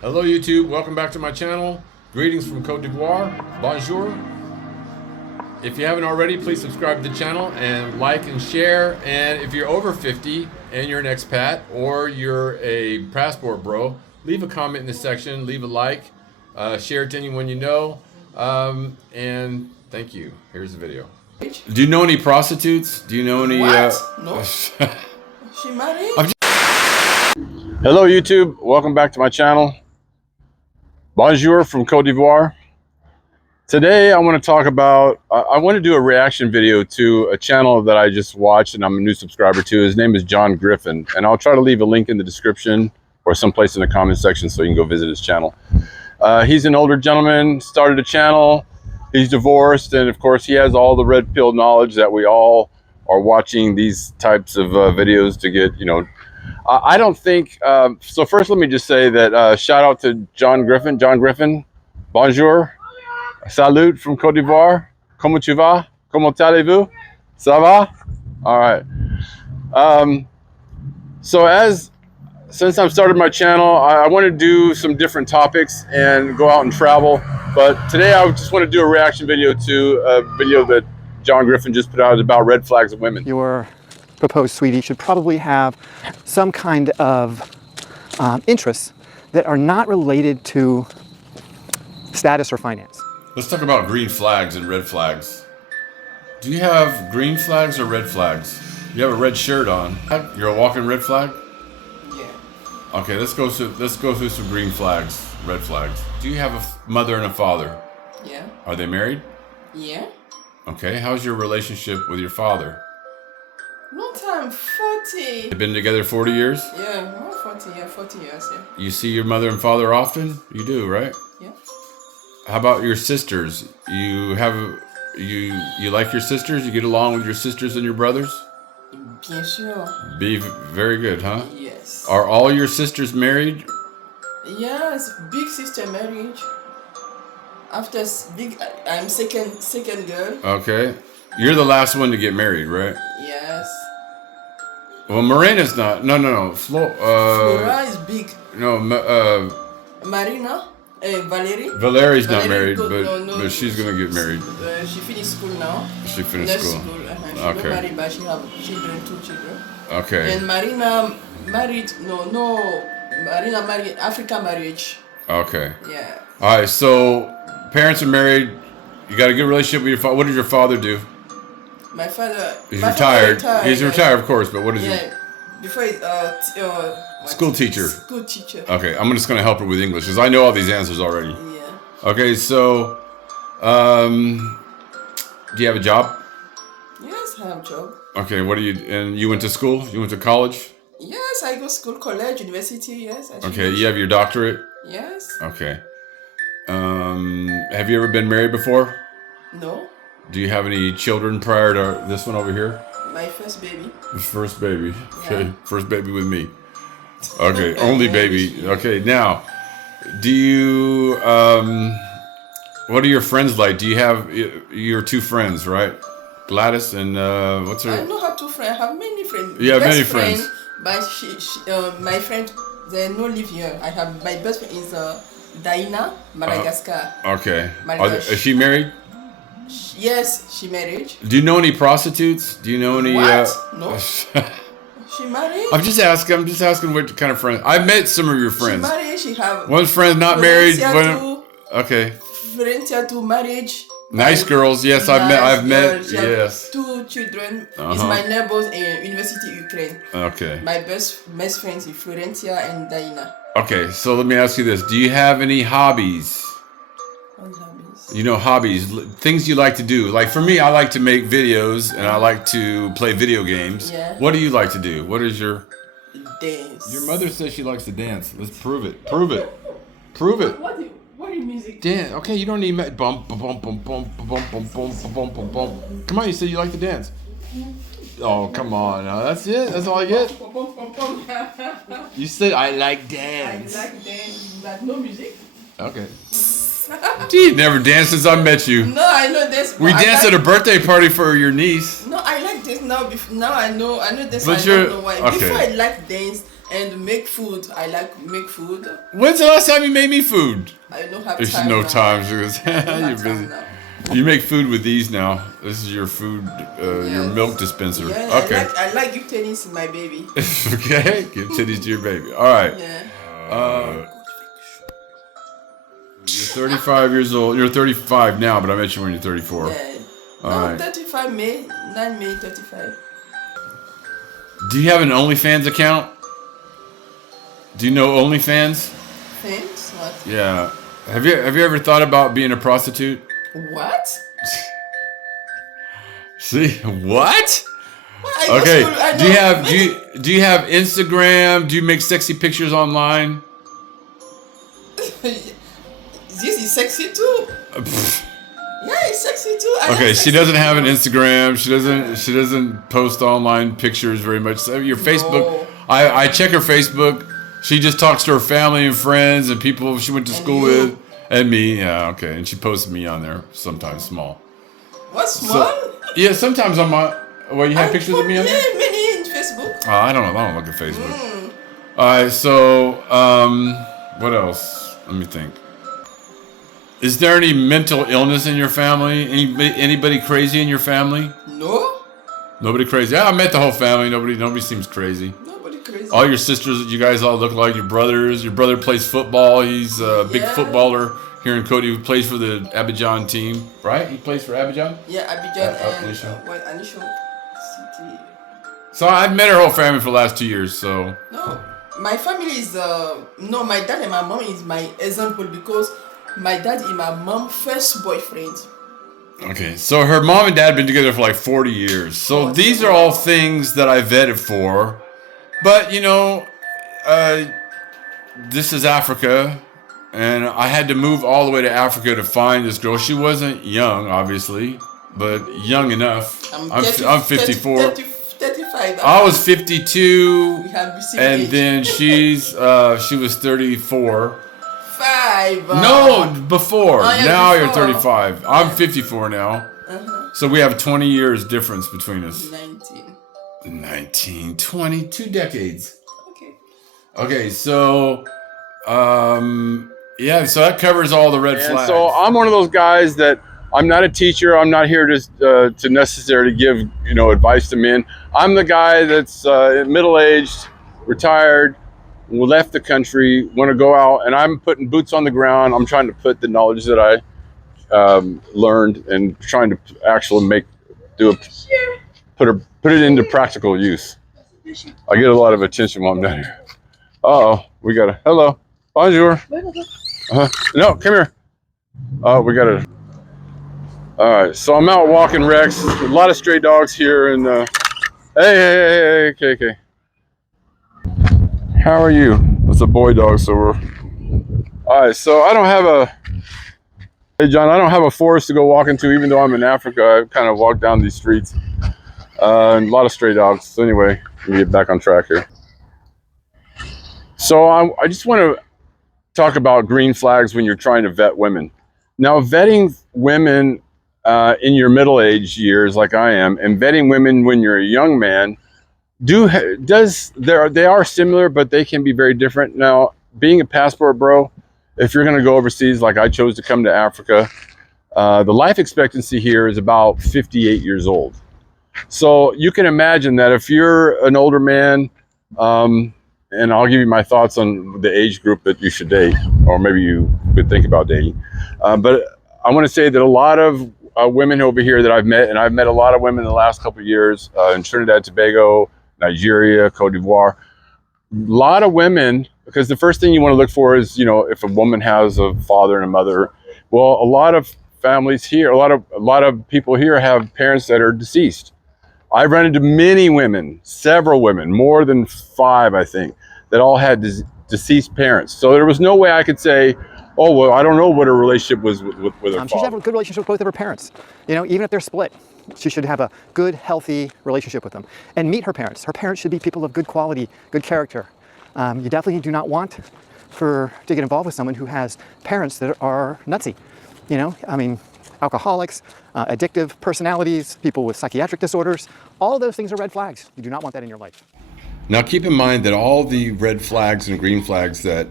Hello YouTube, welcome back to my channel. Greetings from Côte d'Ivoire. Bonjour. If you haven't already, please subscribe to the channel and like and share. And if you're over 50 and you're an expat or you're a passport bro, leave a comment in the section, leave a like, share it to anyone you know. And thank you. Here's the video. Do you know any prostitutes? Do you know any... What? No. She married? Hello YouTube, welcome back to my channel. Bonjour from Côte d'Ivoire. Today I want to talk about, I want to do a reaction video to a channel that I just watched and I'm a new subscriber to. His name is John Griffin, and I'll try to leave a link in the description or someplace in the comment section so you can go visit his channel. He's an older gentleman, started a channel, he's divorced, and of course he has all the red pill knowledge that we all are watching these types of videos to get, you know. I don't think, so first let me just say that shout out to John Griffin. John Griffin, bonjour, salut from Côte d'Ivoire, comment tu vas, comment allez-vous, ça va? All right. Since I've started my channel, I want to do some different topics and go out and travel. But today I just want to do a reaction video to a video that John Griffin just put out about red flags of women. Your proposed sweetie should probably have some kind of interests that are not related to status or finance. Let's talk about green flags and red flags. Do you have green flags or red flags? You have a red shirt on. You're a walking red flag? Yeah. Okay, let's go through some green flags, red flags. Do you have a mother and a father? Yeah. Are they married? Yeah. Okay, how's your relationship with your father? Long time, 40. They've been together 40 years? Yeah, more 40, yeah, 40 years, yeah. You see your mother and father often? You do, right? Yeah. How about your sisters? You like your sisters? You get along with your sisters and your brothers? Bien sûr. Very good, huh? Yes. Are all your sisters married? Yes, big sister marriage. After I'm second girl. Okay. You're the last one to get married, right? Yes. Well, Morena's not. No. Flora is big. No, Marina, Valerie. Valérie's not married, no, but she's gonna get married. She finished school now. She finished school. She Okay. got married, but she have children, 2 children. Okay. And Marina married, Marina married African marriage. Okay. Yeah. All right. So parents are married. You got a good relationship with your father. What did your father do? My father. He's my retired. Father He's retired, of course. But what is yeah. Before School teacher. School teacher. Okay, I'm just gonna help her with English because I know all these answers already. Yeah. Okay, so, do you have a job? Yes, I have a job. Okay, and you went to school? You went to college? Yes, I go school, college, university. Yes. Okay, you have your doctorate? Yes. Okay. Have you ever been married before? No. Do you have any children prior to this one over here? My first baby. First baby. Okay, Yeah. first baby with me. Okay, only baby. Okay, now, do you, what are your friends like? Do you have your 2 friends, right? Gladys and, what's her? I don't have 2 friends. I have many friends. You have Best many friends. But my friend, they no live here. I have my best friend is Diana, Madagascar. Okay. Malagasy. Is she married? Yes, she married. Do you know any prostitutes? Do you know any? What? No. She married. I'm just asking what kind of friends. I've met some of your friends. She married. She have. One's friend not married. Okay. Florencia to marriage. Nice girls. Yes, I've met. She Yes. have 2 children. It's my neighbors in University Ukraine. Okay. My best friends is Florencia and Diana. Okay, so let me ask you this: do you have any hobbies? What hobbies? You know, hobbies, things you like to do. Like for me, I like to make videos and I like to play video games. Yeah. What do you like to do? What is your... Dance. Your mother says she likes to dance. Let's prove it. Prove it. Prove it. What is music? Dance. Okay, you don't need bump, bump, bump, bump, bump, bump, bump, bump, bump, bump, bump. Come on, you said you like to dance. Oh, come on. That's it? That's all I get? You said I like dance. I like dance, but no music. Okay. Gee, never danced since I met you. No, I know this. We danced at a birthday party for your niece. No, I like this now. Now I know this. But I don't know why. okay. Before I like dance, And make food. I like make food. When's the last time you made me food? I don't have There's time no now. time. I You're don't have time busy. now. You make food with these now. This is your food, your Yes. milk dispenser. Yeah, Okay. I like give tennis to my baby. Okay. Give titties to your baby. All right. Yeah. You're 35 years old. You're 35 now, but I met you when you're 34. Yeah. All No, right. 35 May, 9 May 35. Do you have an OnlyFans account? Do you know OnlyFans? Thanks. What? Yeah. Have you ever thought about being a prostitute? What? See what? I Okay. just- I Do you know have many- do you have Instagram? Do you make sexy pictures online? This is sexy too. Yeah, it's sexy too. I like Okay, she sexy doesn't have too. an Instagram. She doesn't post online pictures very much. So your Facebook, No. I check her Facebook. She just talks to her family and friends and people she went to And school you. with. And me, yeah, okay. And she posts me on there, sometimes small. What's small? Yeah, sometimes on my, well, you have pictures of me on there? Yeah, many in Facebook. I don't know. I don't look at Facebook. All right, so what else? Let me think. Is there any mental illness in your family? Anybody crazy in your family? No, Nobody crazy. Yeah, I met the whole family. Nobody seems crazy. nobody crazy. All your sisters, you guys all look like your brothers. Your brother plays football. He's a big Yeah. footballer here in Cody. He plays for the Abidjan team, right? He plays for Abidjan. Yeah, Abidjan and Anisho. Anisho City. So I've met her whole family for the last 2 years. So No, my family is no. My dad and my mom is my example because my dad is my mom's first boyfriend. okay, so her mom and dad have been together for like 40 years. So these are all things that I vetted for. But, you know, this is Africa. And I had to move all the way to Africa to find this girl. She wasn't young, obviously, but young enough. I'm 54. 35. I was 52. We have received And age. then she was 34. 5. No, before. Oh, yeah, Now you're before. 35. I'm 54 now. So we have 20 years difference between us. 19. 19, 20, 2 decades. Okay. Okay, so, yeah, so that covers all the red flags. So I'm one of those guys that I'm not a teacher. I'm not here to necessarily give, you know, advice to men. I'm the guy that's middle-aged, retired, left the country, want to go out, and I'm putting boots on the ground. I'm trying to put the knowledge that I learned and trying to actually put it into practical use. I get a lot of attention while I'm down here. Uh-oh, we got a, hello, bonjour. No, come here. Oh, we got a, all right, so I'm out walking Rex. A lot of stray dogs here, and hey, okay. How are you? It's a boy dog, so we're, all right, so I don't have a, hey John, I don't have a forest to go walk into, even though I'm in Africa. I kind of walk down these streets, and a lot of stray dogs. So anyway, let me get back on track here. So I just want to talk about green flags when you're trying to vet women. Now, vetting women in your middle-aged years, like I am, and vetting women when you're a young man, they are similar, but they can be very different. Now, being a passport bro, if you're going to go overseas, like I chose to come to Africa, the life expectancy here is about 58 years old. So you can imagine that if you're an older man, and I'll give you my thoughts on the age group that you should date, or maybe you could think about dating. But I want to say that a lot of women over here that I've met, and I've met a lot of women in the last couple of years in Trinidad, Tobago, Nigeria, Cote d'Ivoire, a lot of women, because the first thing you want to look for is, you know, if a woman has a father and a mother. Well, a lot of families here, a lot of people here have parents that are deceased. I've run into many women, several women, more than 5, I think, that all had deceased parents. So there was no way I could say, oh, well, I don't know what her relationship was with her She should have father. a good relationship with both of her parents. You know, even if they're split, she should have a good, healthy relationship with them. And meet her parents. Her parents should be people of good quality, good character. You definitely do not want to get involved with someone who has parents that are nutsy. You know, I mean, alcoholics, addictive personalities, people with psychiatric disorders, all of those things are red flags. You do not want that in your life. Now, keep in mind that all the red flags and green flags that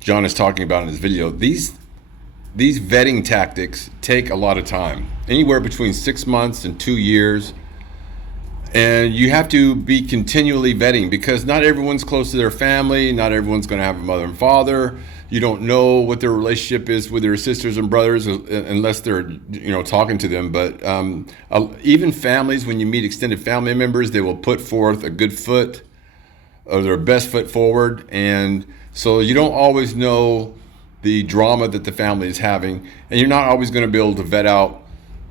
John is talking about in his video, these vetting tactics take a lot of time, anywhere between 6 months and 2 years. And you have to be continually vetting because not everyone's close to their family. Not everyone's going to have a mother and father. You don't know what their relationship is with their sisters and brothers unless they're, talking to them. But even families, when you meet extended family members, they will put forth a good foot or their best foot forward. And so you don't always know the drama that the family is having, and you're not always going to be able to vet out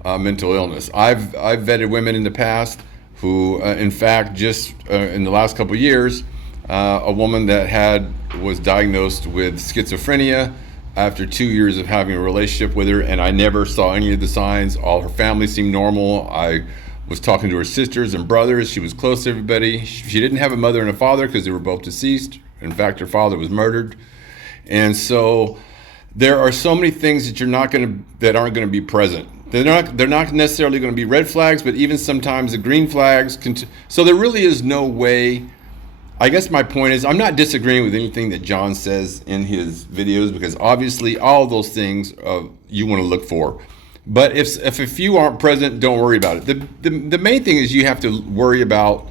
mental illness. I've vetted women in the past who, in fact, just in the last couple of years, a woman that was diagnosed with schizophrenia after 2 years of having a relationship with her, and I never saw any of the signs. All her family seemed normal. I was talking to her sisters and brothers. She was close to everybody. She didn't have a mother and a father because they were both deceased. In fact, her father was murdered. And so there are so many things that that aren't going to be present. They're not necessarily going to be red flags, but even sometimes the green flags. So there really is no way. I guess my point is I'm not disagreeing with anything that John says in his videos because obviously all of those things you want to look for. But if a few aren't present, don't worry about it. The main thing is you have to worry about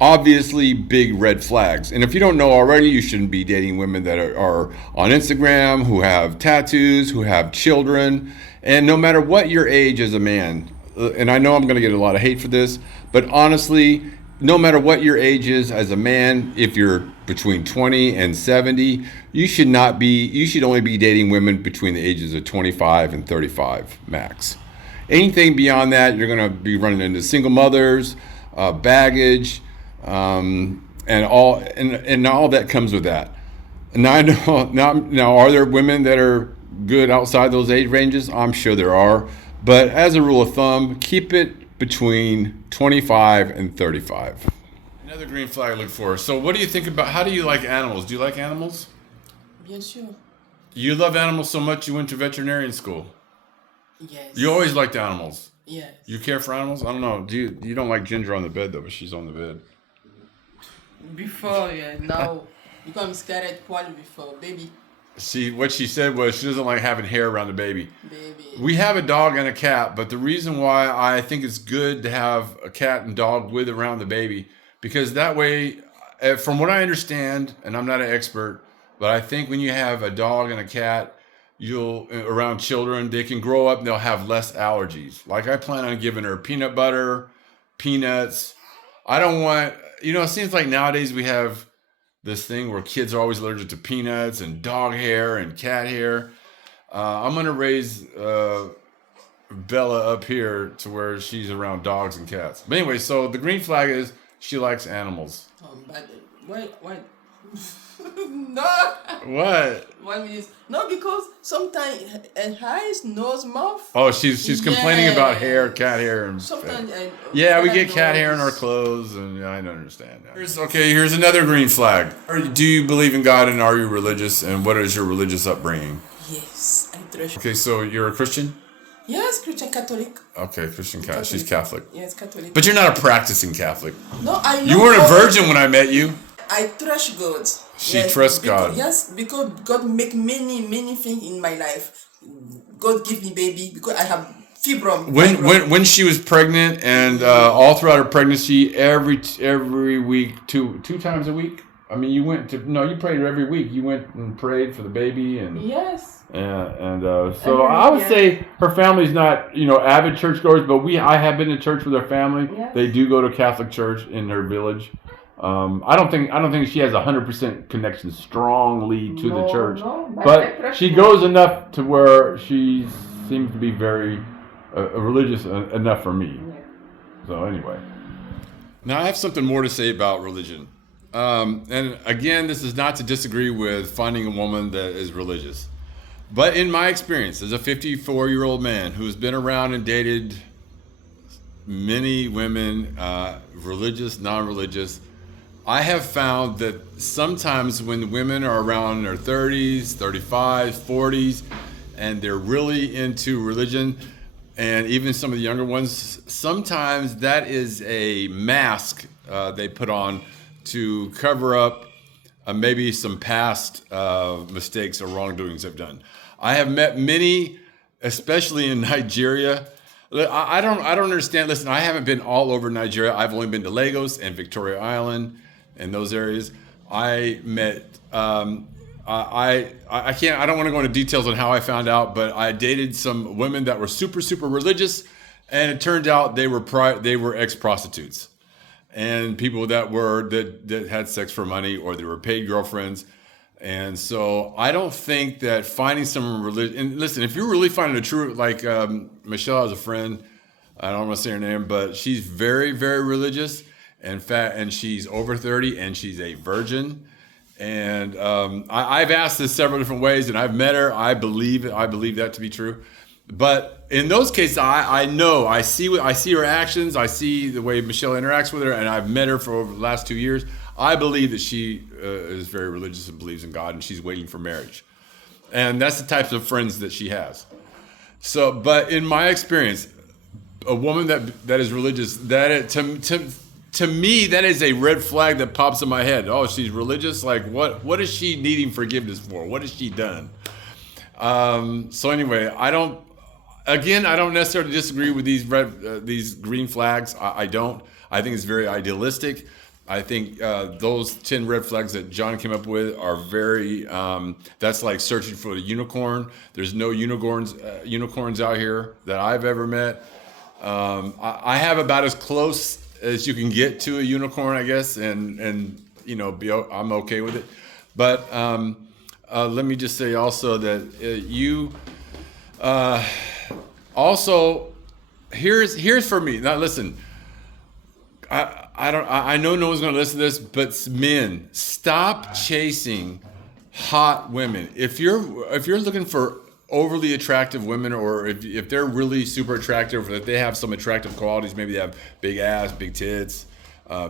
obviously big red flags. And if you don't know already, you shouldn't be dating women that are on Instagram, who have tattoos, who have children. And no matter what your age as a man, and I know I'm going to get a lot of hate for this, but honestly, no matter what your age is as a man, if you're between 20 and 70, you should only be dating women between the ages of 25 and 35 max. Anything beyond that, you're going to be running into single mothers, baggage, and all that comes with that. Now I know now are there women that are good outside those age ranges? I'm sure there are, but as a rule of thumb, keep it between 25 and 35. Another green flag I look for. So what do you think about, how do you like animals? Do you like animals? Bien sûr. You love animals so much you went to veterinarian school. Yes. You always liked animals. Yes. You care for animals? I don't know. You don't like Ginger on the bed though, but she's on the bed. Before, yeah. Now, because I'm scared one before, baby. See, what she said was she doesn't like having hair around the baby. Baby. We have a dog and a cat, but the reason why I think it's good to have a cat and dog with around the baby, because that way, from what I understand, and I'm not an expert, but I think when you have a dog and a cat, around children, they can grow up and they'll have less allergies. Like I plan on giving her peanut butter, peanuts. I don't want, it seems like nowadays we have this thing where kids are always allergic to peanuts and dog hair and cat hair. I'm going to raise Bella up here to where she's around dogs and cats. But anyway, so the green flag is she likes animals. But what? No. What? 1 minute. No, because sometimes eyes, nose, mouth. Oh, she's complaining about hair, cat hair, and sometimes. Yeah, we get cat hair in our clothes, and I don't understand that. Here's another green flag. Do you believe in God, and are you religious? And what is your religious upbringing? Yes, I'm Christian. Okay, so you're a Christian? Yes, Christian Catholic. Okay, Christian Catholic. She's Catholic. Yes, Catholic. But you're not a practicing Catholic. No, I know. You weren't a virgin when I met you. I trust God. She trusts God. Yes, because God make many things in my life. God give me baby because I have fibrom. When she was pregnant and all throughout her pregnancy, every week, two times a week. I mean, you prayed every week. You went and prayed for the baby and yes. So I would say her family's not avid churchgoers, but I have been to church with her family. Yes. They do go to Catholic church in her village. I don't think she has 100% connection strongly to the church, but she goes enough to where she seems to be very religious enough for me. Yeah. So anyway, now I have something more to say about religion, and again, this is not to disagree with finding a woman that is religious, but in my experience as a 54-year-old man who's been around and dated many women, religious, non-religious, I have found that sometimes when women are around their 30s, 35s, 40s, and they're really into religion, and even some of the younger ones, sometimes that is a mask they put on to cover up maybe some past mistakes or wrongdoings I've done. I have met many, especially in Nigeria. I don't understand. Listen, I haven't been all over Nigeria. I've only been to Lagos and Victoria Island and those areas. I met. I can't. I don't want to go into details on how I found out, but I dated some women that were super religious, and it turned out they were ex-prostitutes and people that had sex for money, or they were paid girlfriends. And so I don't think that finding someone religious, and listen, if you're really finding a true, like Michelle has a friend, I don't want to say her name, but she's very religious and fat, and she's over 30 and she's a virgin. And I've asked this several different ways, and I've met her. I believe that to be true. But in those cases, I know, I see her actions, I see the way Michelle interacts with her, and I've met her for over the last 2 years. I believe that she is very religious and believes in God, and she's waiting for marriage. And that's the types of friends that she has. So, but in my experience, a woman that is religious, to me, that is a red flag that pops in my head. Oh, she's religious? Like, what is she needing forgiveness for? What has she done? So anyway, I don't necessarily disagree with these green flags. I don't. I think it's very idealistic. I think those 10 red flags that John came up with are very, that's like searching for the unicorn. There's no unicorns out here that I've ever met. I have about as close as you can get to a unicorn, I guess, and you know, I'm okay with it. But let me just say also that also, here's for me. Now listen, I know no one's gonna listen to this, but men, stop chasing hot women. If you're looking for overly attractive women, or if they're really super attractive, or if they have some attractive qualities, maybe they have big ass, big tits,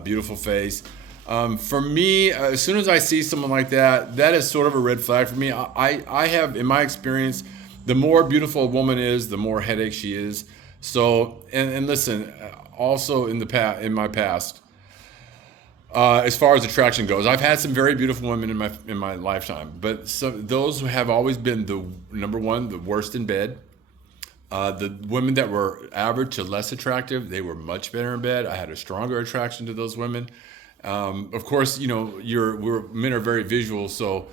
beautiful face. For me, as soon as I see someone like that, that is sort of a red flag for me. I have, in my experience, the more beautiful a woman is, the more headache she is. So, and listen, also in my past, as far as attraction goes, I've had some very beautiful women in my lifetime, but those have always been the number one, the worst in bed. The women that were average to less attractive, they were much better in bed. I had a stronger attraction to those women. Of course, you know, men are very visual, so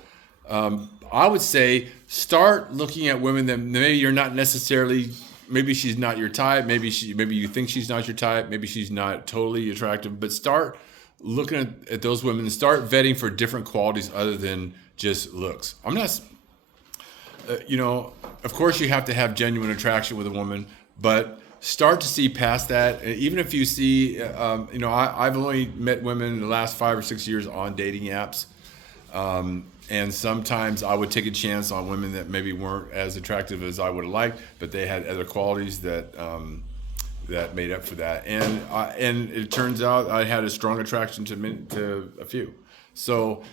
I would say start looking at women that maybe you're not necessarily. Maybe she's not your type. Maybe you think she's not your type. Maybe she's not totally attractive. But start looking at those women and start vetting for different qualities other than just looks. I'm not, you know, of course you have to have genuine attraction with a woman, but start to see past that. Even if you see, you know, I've only met women in the last 5 or 6 years on dating apps. And sometimes I would take a chance on women that maybe weren't as attractive as I would have liked, but they had other qualities that made up for that. And it turns out I had a strong attraction to a few. So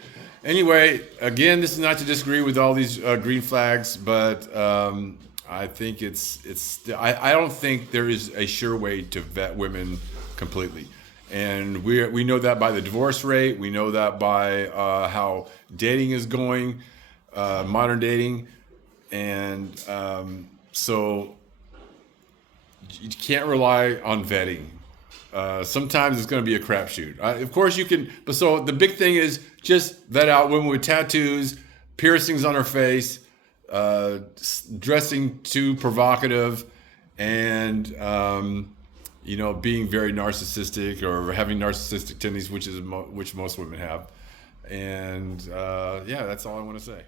anyway, again, this is not to disagree with all these green flags, but I think I don't think there is a sure way to vet women completely. And we know that by the divorce rate. We know that by how dating is going, modern dating. And so you can't rely on vetting. Sometimes it's going to be a crapshoot. Of course you can, but so the big thing is just vet out women with tattoos, piercings on her face, dressing too provocative, and you know, being very narcissistic or having narcissistic tendencies, which most women have. And yeah, that's all I want to say.